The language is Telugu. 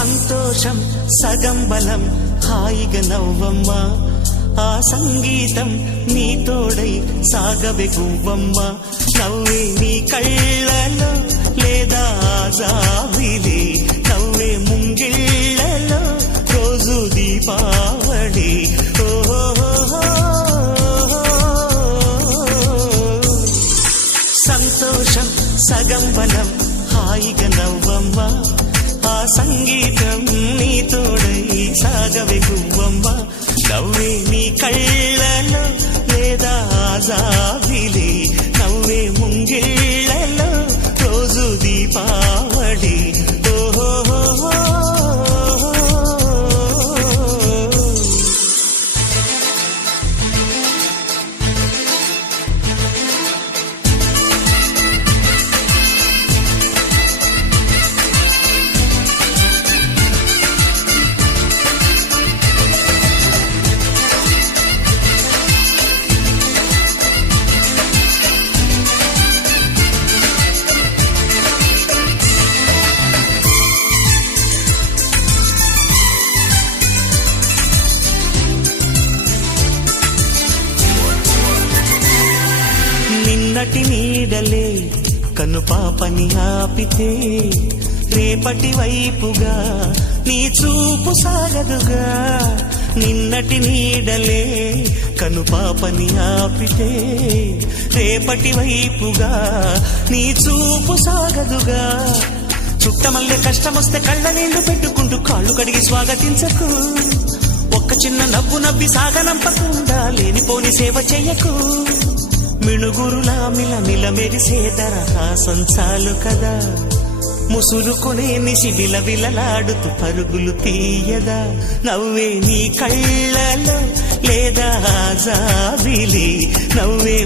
సంతోషం సగం బలం హాయిగా నవ్వమ్మ. ఆ సంగీతం నీ తోడై సాగవే గువ్వమ్మ నవ్వే నీ కళ్ళలో లేదా జాబిలి నవ్వే ముంగిళ్ళలో రోజు దీపావళి. సంతోషం సగం బలం హాయిగా నవ్వమ్మ. సంగీతం నీ తోడై సాగవే గువ్వమ్మ నవ్వే నీ కళ్ళలో లేదా జాబిలి నిన్నటి నీడలే కను పాపని ఆపితే రేపటి వైపుగా నీ చూపు సాగదుగా. నిన్నటి నీడలే కను పాపని ఆపితే రేపటి వైపుగా నీ చూపు సాగదుగా. చుట్టమల్లే కష్టమొస్తే కళ్ళ నీళ్ళు పెట్టుకుంటూ కాళ్ళు కడిగి స్వాగతించకు. ఒక్క చిన్న నవ్వు నవ్వి సాగనంపకుండా లేనిపోని సేవ చెయ్యకు మిణుగురులా మిల మిల మెరిసే దరహాసం చాలు కదా. ముసురుకునే నిసి విల విలలాడుతూ పరుగులు తీయదా. నవ్వే నీ కళ్ళలో లేదా జాబిలి నవ్వే